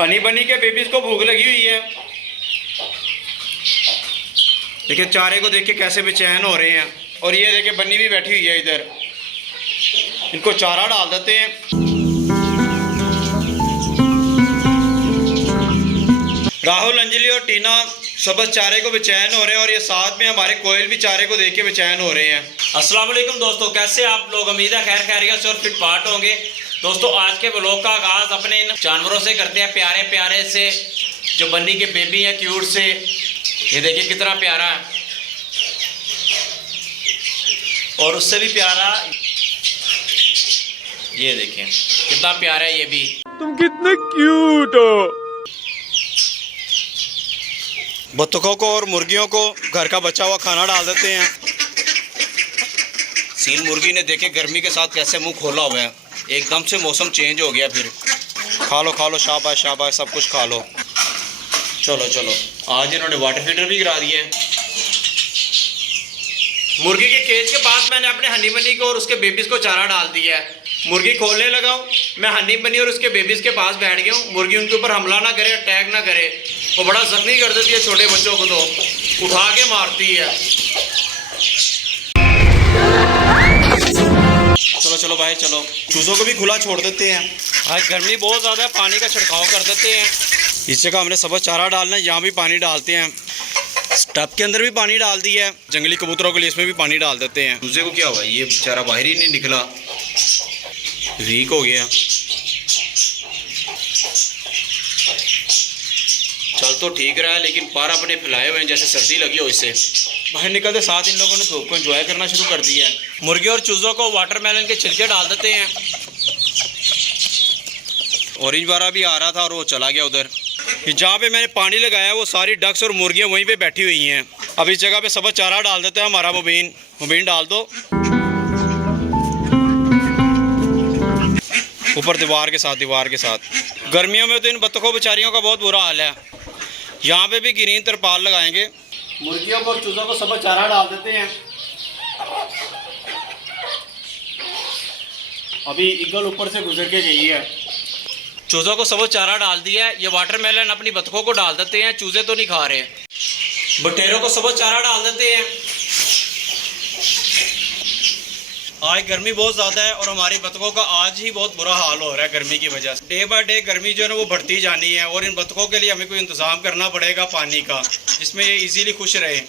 हनी बनी के बेबीज को भूख लगी हुई है। देखिए चारे को देख के कैसे बेचैन हो रहे हैं। और ये देखिए बन्नी भी बैठी हुई है इधर। इनको चारा डाल देते हैं। राहुल, अंजलि और टीना सब बस चारे को बेचैन हो रहे हैं और ये साथ में हमारे कोयल भी चारे को देख के बेचैन हो रहे हैं। अस्सलाम वालेकुम दोस्तों, कैसे आप लोग? उम्मीद है खैर खैरियत से और फिट फाट होंगे। दोस्तों आज के व्लॉग का आगाज़ अपने इन जानवरों से करते हैं, प्यारे प्यारे से जो बन्नी के बेबी है, क्यूट से। ये देखिए कितना प्यारा है और उससे भी प्यारा ये देखिए कितना प्यारा है ये भी। तुम कितने क्यूट हो। बत्तखों को और मुर्गियों को घर का बचा हुआ खाना डाल देते हैं। सील मुर्गी ने देखे गर्मी के साथ कैसे मुंह खोला हुआ है। एकदम से मौसम चेंज हो गया। फिर खा लो शाबाश शाबाश, सब कुछ खा लो। चलो चलो, आज इन्होंने वाटर फीडर भी गिरा दिए। मुर्गी के केज के पास मैंने अपने हनी बनी को और उसके बेबीज को चारा डाल दिया है। मुर्गी खोलने लगा हूँ, मैं हनी बनी और उसके बेबीज के पास बैठ गया हूँ। मुर्गी उनके ऊपर हमला ना करे, अटैक ना करे। वो बड़ा जख्मी कर देती है छोटे बच्चों को, तो उठा के मारती है। चलो चलो भाई चलो, चूज़ों को भी खुला छोड़ देते हैं। आज गर्मी बहुत ज़्यादा है, पानी का छिड़काव कर देते हैं। इस जगह हमने सबक चारा डालना है, यहाँ भी पानी डालते हैं। टब के अंदर भी पानी डाल दिया है। जंगली कबूतरों के लिए इसमें भी पानी डाल देते हैं। चूज़े को क्या हुआ? ये बेचारा बाहर ही नहीं निकला, वीक हो गया। चल तो ठीक रहा है, लेकिन पर अपने फैलाए हुए हैं जैसे सर्दी लगी हो। इससे बाहर निकलते साथ इन लोगों ने धूप को एंजॉय करना शुरू कर दिया है। मुर्गे और चूज़ों को वाटरमेलन के छिलके डाल देते हैं। ऑरेंज वारा भी आ रहा था और वो चला गया उधर। जहाँ पे मैंने पानी लगाया वो सारी डक्स और मुर्गियाँ वहीं पे बैठी हुई हैं। अब इस जगह पे सबक चारा डाल देते हैं। हमारा मुबीन डाल दो ऊपर दीवार के साथ। गर्मियों में तो इन बत्तखों बेचारियों का बहुत बुरा हाल है। यहाँ पे भी ग्रीन तरपाल लगाएंगे। मुर्गियों को और चूज़ों को सबक चारा डाल देते हैं। अभी ईगल ऊपर से गुजर के गई है। चूज़ों को सबक चारा डाल दिया है। ये वाटरमेलन अपनी बत्तखों को डाल देते हैं, चूज़े तो नहीं खा रहे। बटेरों को सबक चारा डाल देते हैं। आज गर्मी बहुत ज़्यादा है और हमारी बत्तखों का आज ही बहुत बुरा हाल हो रहा है गर्मी की वजह से। डे बाय डे गर्मी जो है ना वो बढ़ती जानी है और इन बत्तखों के लिए हमें कोई इंतज़ाम करना पड़ेगा पानी का, जिसमें ये इजीली खुश रहे।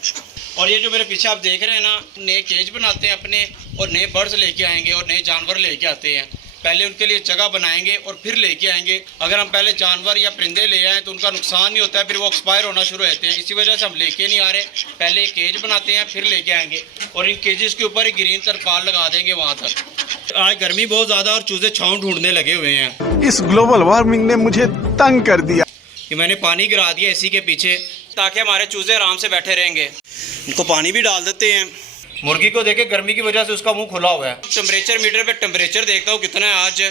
और ये जो मेरे पीछे आप देख रहे हैं ना, नए केज बनाते हैं अपने और नए बर्ड्स लेके आएंगे और नए जानवर लेके आते हैं। पहले उनके लिए जगह बनाएंगे और फिर लेके आएंगे। अगर हम पहले जानवर या परिंदे ले आएँ तो उनका नुकसान नहीं होता है, फिर वो एक्सपायर होना शुरू होते हैं। इसी वजह से हम लेके नहीं आ रहे। पहले केज बनाते हैं फिर लेके आएंगे और इन केजेस के ऊपर ही ग्रीन तरपाल लगा देंगे वहाँ तक। आज गर्मी बहुत ज़्यादा और चूज़े छाँव ढूंढने लगे हुए हैं। इस ग्लोबल वार्मिंग ने मुझे तंग कर दिया। कि मैंने पानी गिरा दिया इसी के पीछे ताकि हमारे चूज़े आराम से बैठे रहेंगे। इनको पानी भी डाल देते हैं। मुर्गी को देखे गर्मी की वजह से उसका मुंह खुला हुआ है। टेम्परेचर मीटर पे टेम्परेचर देखता हूँ कितना है। आज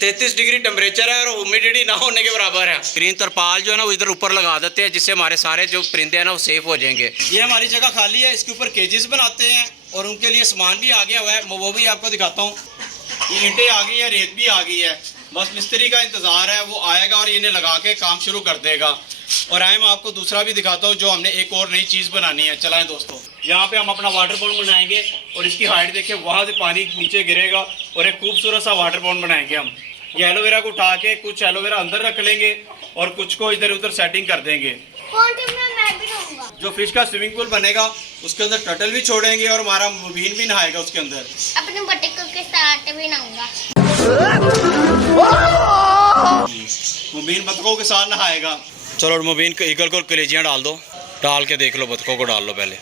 33 डिग्री टेम्परेचर है और ह्यूमिडिटी ना होने के बराबर है। ग्रीन तरपाल जो है ना वो इधर ऊपर लगा देते हैं, जिससे हमारे सारे जो परिंदे हैं ना वो सेफ हो जाएंगे। ये हमारी जगह खाली है, इसके ऊपर केजेस बनाते हैं और उनके लिए सामान भी आ गया हुआ है। वो भी आपको दिखाता हूँ। ईंटें आ गई है, रेत भी आ गई है। बस मिस्त्री का इंतज़ार है, वो आएगा और इन्हें लगा के काम शुरू कर देगा। और आए मैं आपको दूसरा भी दिखाता हूँ जो हमने एक और नई चीज़ बनानी है। चलाएं दोस्तों, यहाँ पे हम अपना वाटर पॉन्ड बनाएंगे और इसकी हाइट देखिए, वहाँ से पानी नीचे गिरेगा और एक खूबसूरत सा वाटर पॉन्ड बनाएंगे हम। ये एलोवेरा को उठा के कुछ एलोवेरा अंदर रख लेंगे और कुछ को इधर उधर सेटिंग कर देंगे। जो फिश का स्विमिंग पूल बनेगा उसके अंदर टर्टल भी छोड़ेंगे और हमारा मुबीन भी नहाएगा उसके अंदर। अपने बटक के साथ भी नहाऊंगा। मुबीन बतखों के साथ नहाएगा। चलो मुबीन को ईगल को कलेजियाँ डाल दो, डाल के देख लो। बतखों को डाल लो पहले,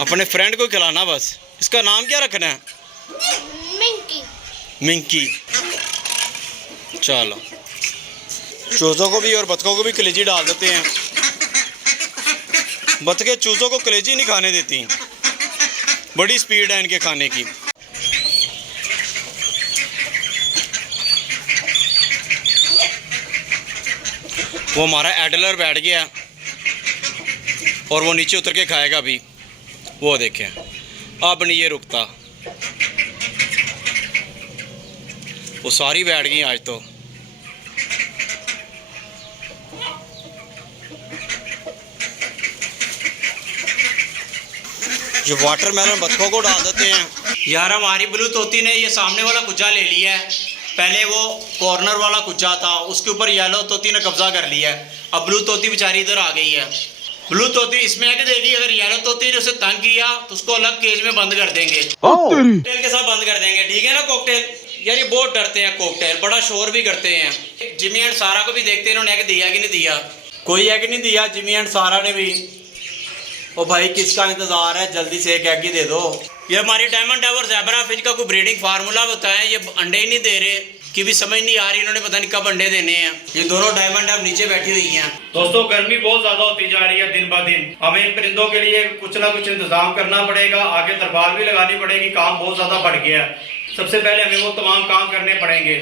अपने फ्रेंड को खिलाना बस। इसका नाम क्या रखना है? मिंकी। चलो चूज़ों को भी और बतखों को भी कलेजी डाल देते हैं। बतखें चूज़ों को कलेजी नहीं खाने देती, बड़ी स्पीड है इनके खाने की। वो हमारा एडलर बैठ गया और वो नीचे उतर के खाएगा अभी। वो देखें अब नहीं ये रुकता। वो सारी बैठ गई आज तो। ये वाटरमेलन बत्तखों को डाल देते हैं। यार हमारी ब्लू तोती ने ये सामने वाला कुज्जा ले लिया है। पहले वो कॉर्नर वाला कुज्जा था, उसके ऊपर येलो तोती ने कब्जा कर लिया है। अब ब्लू तोती बेचारी इधर आ गई है। ब्लू तोती इसमें आके देगी, अगर येलो तोती ने उसे तंग किया तो उसको अलग केज में बंद कर देंगे, कॉकटेल के साथ बंद कर देंगे। ठीक है ना कॉकटेल? यार ये बहुत डरते हैं कॉकटेल, बड़ा शोर भी करते हैं। जिमी एंड सारा को भी देखते हैं इन्होंने एग दिया कि नहीं दिया। कोई एग नहीं दिया जिमी एंड सारा ने भी। ओ भाई किसका इंतजार है, जल्दी से एक एग ही दे दो। ये हमारी डायमंड और ज़ेबरा फिश का कोई ब्रीडिंग फार्मूला बताएं, ये अंडे ही नहीं दे रहे कि भी समझ नहीं आ रही इन्होंने पता नहीं कब अंडे देने हैं। ये दोनों डायमंड अब नीचे बैठी हुई हैं। दोस्तों गर्मी बहुत ज्यादा होती जा रही है दिन ब दिन। हमें इन परिंदों के लिए कुछ ना कुछ इंतजाम करना पड़ेगा, आगे तरपाल भी लगानी पड़ेगी। काम बहुत ज्यादा बढ़ गया है, सबसे पहले हमें वो तमाम काम करने पड़ेंगे।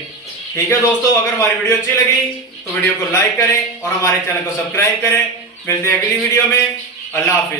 ठीक है दोस्तों, अगर हमारी वीडियो अच्छी लगी तो वीडियो को लाइक करें और हमारे चैनल को सब्सक्राइब करें। मिलते हैं अगली वीडियो में। अल्लाह हाफिज।